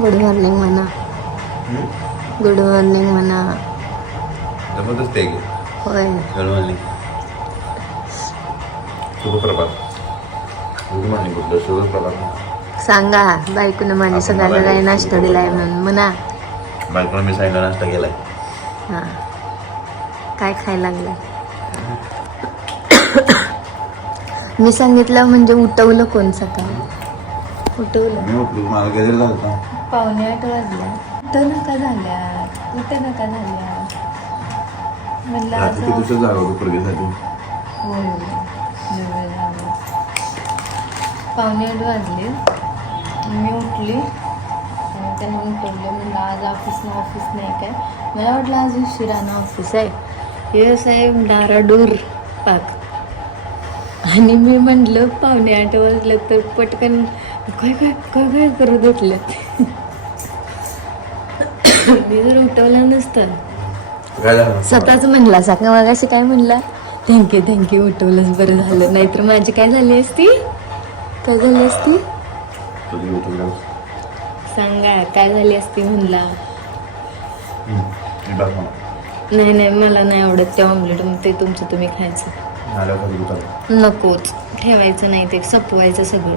Good morning म्हणा. Good morning म्हणा. जमत असते की? होय. गडवाली शुभप्रभात. गुड मॉर्निंग कुठलं शुभप्रभात. सांगा बायकोनं माझी सगळ्यांना काय नाश्ता दिलाय म्हणून. म्हणा. बायकोला मी सांगितलं नाश्ता केलाय. हां. काय खायला लागलं? मी सांगितलं म्हणजे उठवलं कोण सकाळी उठवलं मी उठलो मला झालं. होता पावणे आठ वाजल्या तर नका झाल्या. कुठे नका झाल्या. म्हणलं असं किती जागा होतो प्रगेसाठी? होय. पावणे आठ वाजले. मी उठली. आणि त्यांना उठवलं. म्हणलं आज ऑफिस ना ऑफिस नाही काय? मला वाटलं आज उशिरानं ऑफिस आहे. हे साहेब डाराडूर पाक. आणि मी म्हटलं पावणे आठ वाजलं तर पटकन काय काय काय काय करत उठल्यात मी जर उठवलं नसतं. काय झालं? स्वतःच म्हणला सका मगाशी काय म्हणला? थँक्यू थँक्यू उठवलंच बरं झालं. नाहीतर माझी काय झाली असती? काय झाली असती? उठवलं सांगा काय झाली असती म्हणला. नाही नाही मला नाही आवडत ते ऑमलेट मग ते तुमचं तुम्ही खायचं. आल्यावर कधी उठवलं? नकोच. ठेवायचं नाही ते सपवायचं सगळं.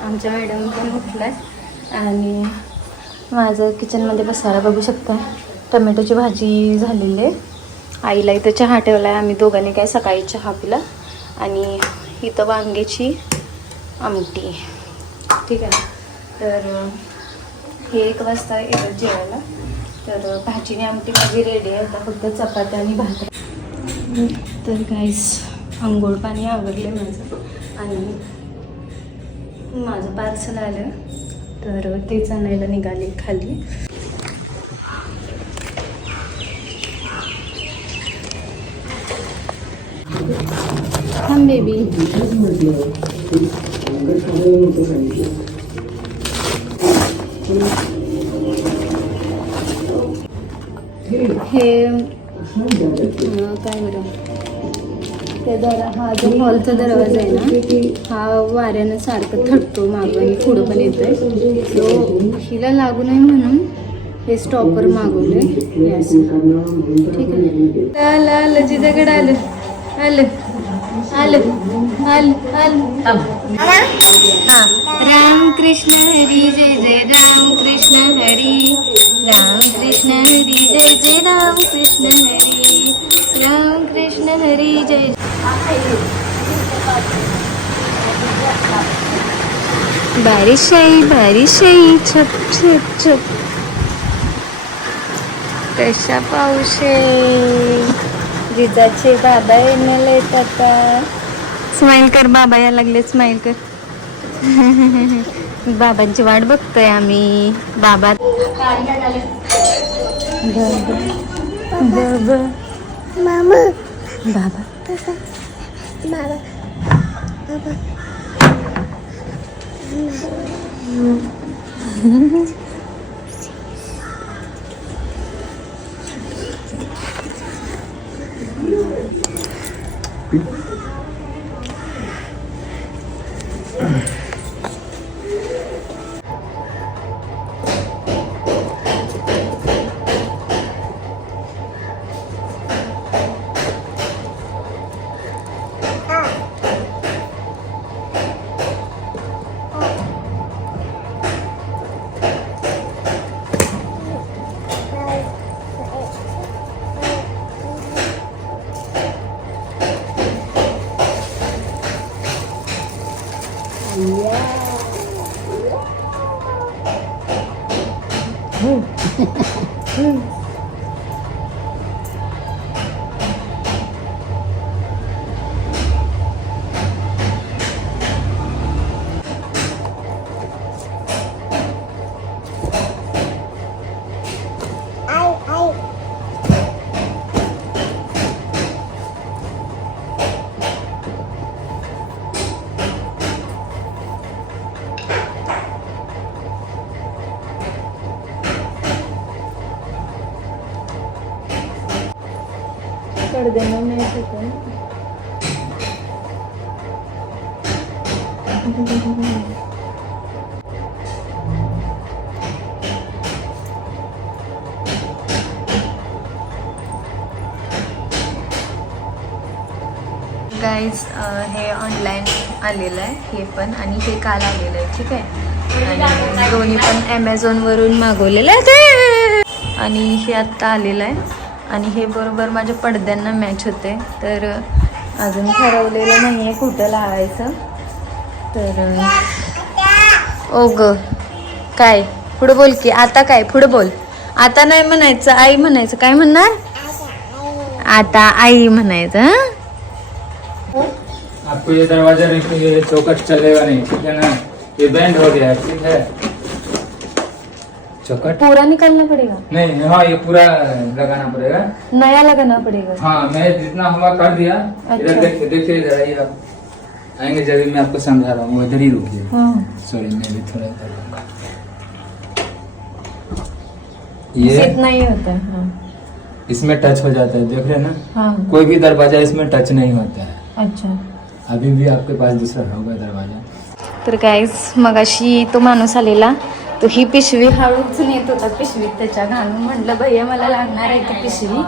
आमच्या मॅडम पण उठल्यात आणि माझं किचनमध्ये बसायला बघू शकता. टमॅटोची भाजी झालेली आहे. आईला इथं चहा ठेवला आहे आम्ही दोघांनी काय सकाळी चहा पिला. आणि इथं वांग्याची आमटी. ठीक आहे. तर हे एक वाजता येतात जेवायला. तर भाजीने आमटी माझी रेडी आहे. आता फक्त चपाती आणि भाकरी. तर काहीच आंघोळ पाणी आवडले माझं. आणि माझं पार्सल आलं. तर तेच आणायला निघाले खाली. थांब बेबी हे काय बरं? ते दर हा जो हॉलचा दरवाजा आहे ना? हा वाऱ्यानं सारखं थटतो मागं आणि पुढं पण येतोय. सो हिला लागू नये म्हणून हे स्टॉपर मागवले ठीक आहे. आलं आलं जिजाकडे आलं. आलं. आलं. आलं आलं. हा. राम कृष्ण हरी जय जय राम कृष्ण हरी. राम कृष्ण हरी जय जय राम कृष्ण हरी. राम कृष्ण हरी जय बारिश आई बारिश आई छप छप छप। कशा पाऊशे जिजाचे बाबा येण्याला येत आता। स्माईल कर बाबा या लागले स्माईल कर। बाबांची वाट बघतोय आम्ही. बाबा बाबा मामा Баба. Баба. Баба. Баба. Yeah. पडद्याला मॅच होतं गाईज हे ऑनलाईन आलेलं आहे हे पण आणि हे काल आलेलं आहे ठीक आहे? आणि दोन्ही पण ॲमेझॉनवरून मागवलेलं आहे. ते आणि हे आत्ता आलेलं आहे. आणि हे बरोबर माझ्या पडद्यांना मॅच होते. तर अजून ठरवलेलं नाही आहे कुठं लावायचं. तर ओ ग काय? पुढं बोल की आता काय? पुढं बोल. आता नाही म्हणायचं आई म्हणायचं. काय म्हणणार? आता आई म्हणायचं आपको ये दरवाजा चौकट चलेगा नहीं ठीक है ना? ये बैंड हो गया ठीक है? चौकट। पूरा निकालना पड़ेगा? नहीं हाँ ये पूरा लगाना पड़ेगा। नया लगाना पड़ेगा। हाँ मैं जितना हुआ कर दिया। अच्छा। देखिए देखिए इधर आइए आप आएँगे जब मैं आपको समझा रहा हूँ। इधर ही रुकिए हाँ। सॉरी मैं भी थोड़ा इधर ये ये इतना ही होता है हाँ। इसमें टच हो जाता है देख रहे हैं ना? हाँ। कोई भी दरवाज़ा इसमें टच नहीं होता है। अच्छा। अभी भी आपके पास दूसरा होगा दरवाज़ा। तर गाईज मगाशी तो माणूस आलेला. तो ही पिशवी हळूच नेत होता पिशवीत त्याच्या घालून. म्हटलं भैया मला लागणार आहे ती पिशवी.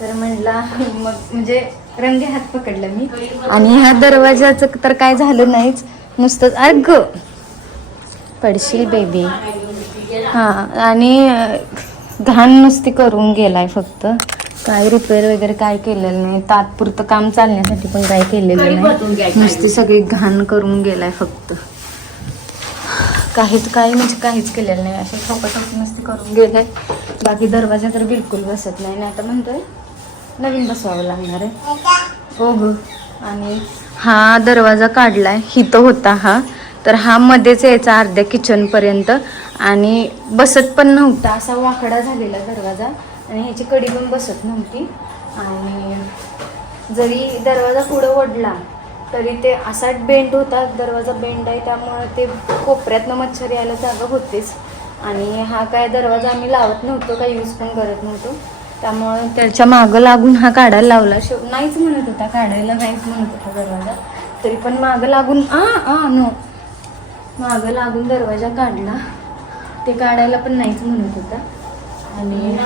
तर म्हटला मग म्हणजे रंगे हात पकडला मी. आणि ह्या दरवाजाचं तर काय झालं नाहीच. नुसतंच अग पडशील बेबी हां आणि घाण नुसती करून गेलाय फक्त. काय रिपेअर वगैरे काय केलेलं नाही. तात्पुरतं काम चालण्यासाठी पण काय केलेलं नाही. नुसती सगळी घाण करून गेलाय फक्त. काहीच काही म्हणजे काहीच केलेलं नाही. असे ठोकाठोक नुसती करून गेलाय बाकी दरवाजा तर बिलकुल बसत नाही. नाही आता म्हणतोय नवीन बसवावं लागणार आहे. हो ग. आणि हा दरवाजा काढलाय. हिथं होता हा. तर हा मध्येच यायचा अर्ध्या किचनपर्यंत आणि बसत पण नव्हता. असा वाकडा झालेला दरवाजा. आणि ह्याची कडी पण बसत नव्हती. आणि जरी दरवाजा पुढं ओढला तरी ते असा बेंड होता दरवाजा बेंड आहे त्यामुळे ते कोपऱ्यातनं मच्छर यायला जागा होतेच. आणि हा काय दरवाजा आम्ही लावत नव्हतो काय यूज पण करत नव्हतो. त्यामुळं त्याच्या मागं लागून हा काढायला लावला. शेव नाहीच म्हणत होता काढायला नाहीच म्हणत होता दरवाजा. तरी पण मागं लागून आ आ नो मागं लागून दरवाजा काढला. ते काढायला पण नाहीच म्हणत होता. आणि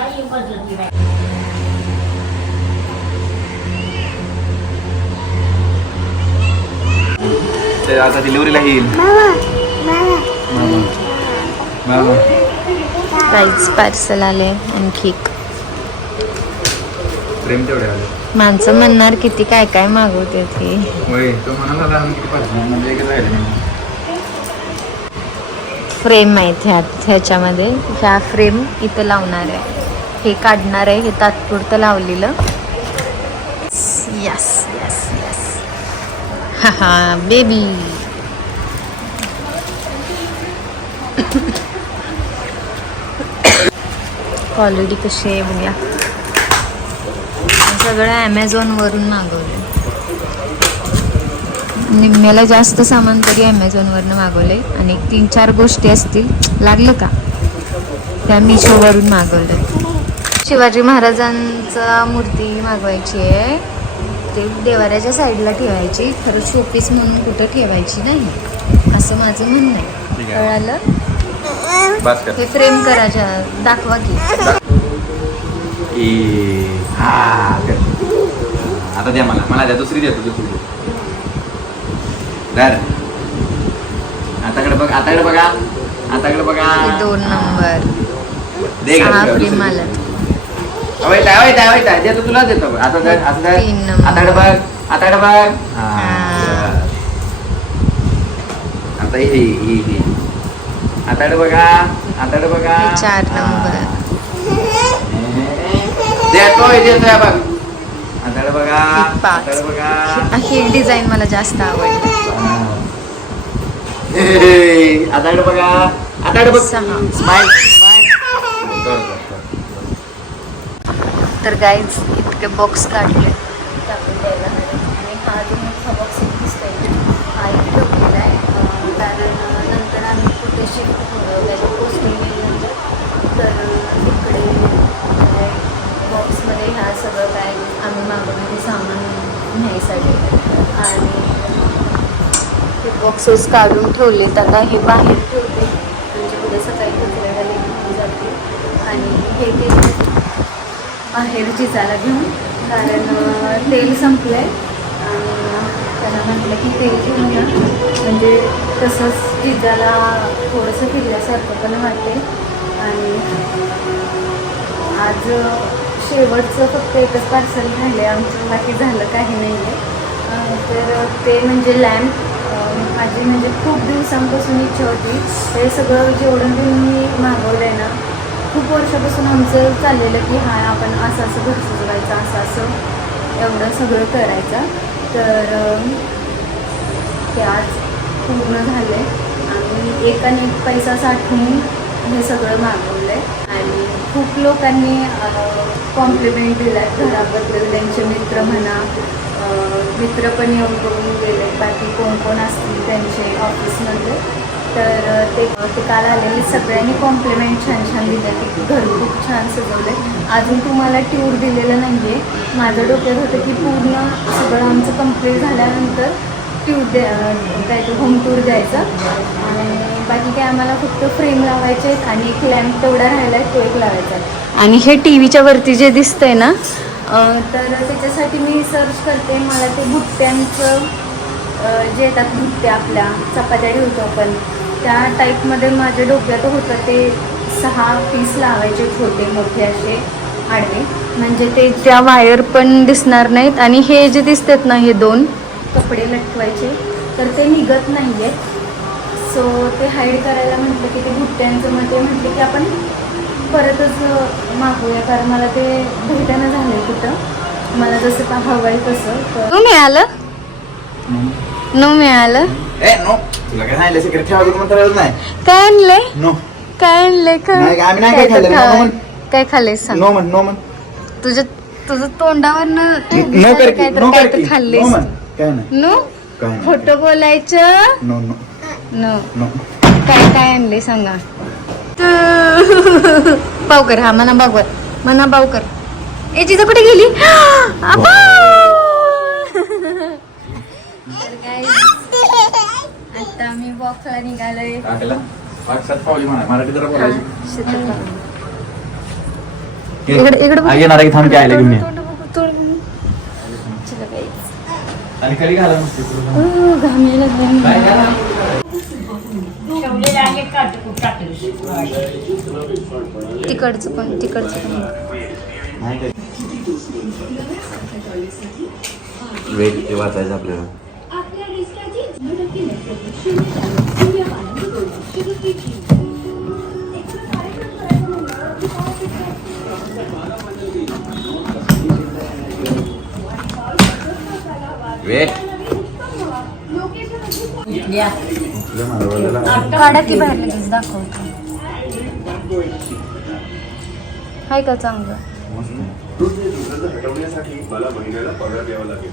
ते आता डिलिव्हरीला येईल. प्राईज पार्सल आले आणखी प्रेम तेवढे आले. माणसं म्हणणार किती काय काय मागवते ते. होय फ्रेम आहेत ह्यात ह्याच्यामध्ये. ह्या फ्रेम इथं लावणार आहे. हे काढणार आहे हे तात्पुरतं लावलेलं. यस यस यस हा हा बेबी क्वालिटी कशी आहे बघूया सगळं ॲमेझॉनवरून मागवलं निम्म्याला जास्त सामान तरी ॲमेझॉनवरनं मागवले आणि एक तीन चार गोष्टी असतील लागलं का? त्या मिशोवरून मागवलं शिवाजी महाराजांचा मूर्ती मागवायची आहे. ते देवाऱ्याच्या साईडला ठेवायची. खरं शोपीस म्हणून कुठं ठेवायची नाही. असं माझं म्हणणं आहे. कळालं? हे फ्रेम करायच्या दाखवा की. हा. आता द्या मला. मला द्या. दुसरी द्या तू दुसरी द्या धर. आताकडे बघ आताकडे बघा. आताकडे बघा. दोन नंबर. दे इकडे, सहा दुसरी. फ्रेम आलं काय देतो तुला देतो बघ. आता धर आता धर तीन नंबर. आताकडे बघ बघ हा, हा. आता ही ही ही हे चार हा. नंबर. देतोय देतोय बघ बघा हे पाच आताकडे बघा ही डिझाईन मला जास्त आवडली आताकडे बघा आताकडे बघ सहा. स्माइल तर गाईज इतके बॉक्स काढले. टाकून द्यायला आणि हा बॉक्स आहे कारण नंतर आम्ही कुठे गेल्यानंतर तर बॉक्समध्ये म्हणजे ह्या सगळं काय आम्ही सामान आणि हे बॉक्सेस काढून ठेवले. त्यांना हे बाहेर ठेवते. म्हणजे उद्या सकाळी कचऱ्याला निघून जाते. आणि हे केलं. बाहेर जिजाला घेऊन कारण तेल संपलं आहे त्याला त्यांना म्हटलं की तेल घेऊन या. म्हणजे तसंच जिजाला थोडंसं फिरल्यासारखं पण वाटते आणि आज शेवटचं फक्त एकच पार्सल झालं आहे आमचं बाकी झालं काही नाही आहे तर ते म्हणजे लॅम्प माझी म्हणजे खूप दिवसांपासून इच्छा होती. हे सगळं जेवढं मी मागवलं आहे ना खूप वर्षापासून आमचं चाललेलं की हा आपण असं असं घर सजवायचं असं असं एवढं सगळं करायचं. तर ते आज पूर्ण झाले आणि एकाने एक पैसा साठवून हे सगळं मागवलं आहे आणि खूप लोकांनी कॉम्प्लिमेंट दिला घराबद्दल. त्यांचे मित्र म्हणा मित्र पण येऊन करून गेले बाकी कोण कोण असतील त्यांचे ऑफिसमध्ये तर ते ते काल आलेले सगळ्यांनी कॉम्प्लिमेंट छान छान दिले. की घर खूप छान सजवलं. अजून तुम्हाला ट्यूर दिलेलं नाही आहे माझं डोक्यात होतं की पूर्ण सगळं आमचं कंप्लीट झाल्यानंतर टूर द्या काय ते होम टूर द्यायचा. आणि बाकी काय आम्हाला फक्त फ्रेम लावायचे आहेत आणि एक लॅम्प तेवढा राहिला आहे तो एक लावायचा आहे. आणि हे टी व्हीच्या वरती जे दिसतंय ना? तर त्याच्यासाठी मी सर्च करते. मला ते बुट्ट्यांचं अं, जे येतात बुट्ट्या आपल्या चपात्या ठेवतो आपण. त्या टाईपमध्ये माझ्या डोक्यात होतं ते सहा पीस लावायचे छोटे मोठे असे आडवे. म्हणजे ते त्या वायर पण दिसणार नाहीत आणि हे जे दिसतात ना हे दोन कपडे लटकवायचे तर ते निघत नाही आहेत सो ते हाईड करायला म्हटलं की ते बुट्ट्यांचं मग ते म्हटलं की आपण परतच अं, मागवूया कारण मला ते भेटायला झालं कुठं. मला जसं का हवं आहे तसं मिळालं नो मिळालं ए नो तुला काय सांगितलं सिक्रेट ठेवायचं म्हणता नाही काय आणलंय नो काय आणलंय नाही, आम्ही नाही काय खाल्लं, नो म्हण. काय खाल्लंय सांग नो म्हण नो म्हण तुझ्या तुझं तोंडावर नो कर की नो कर की नो खाल्लेस म्हण काय नाही नो काय नाही खोटं बोलायचं नो नो नो नो काय काय आणले सांगा पावकर हा मना बावकर मना बावकर ए जिजा कुठे गेली! आता आम्ही वॉकला निघालोय. टाकला पाचसात पावली म्हणा. मराठी जरा बोलायची. इकडे- इकडे बघ. आ, येणार आहे थांब की आयला घेऊन ये. आणि कधी घाला नुसती मला. घाला? तिकडचं पण तिकडचं पण. नाही काय. वेट ते वाचायचं आपल्याला वेट उठलं मला बोलायला. काढा की बाहेर लगेच दाखवतो. हाय का चांगलं? मस्त. दूध हटवण्यासाठी मला महिन्याला पगार द्यावा लागेल.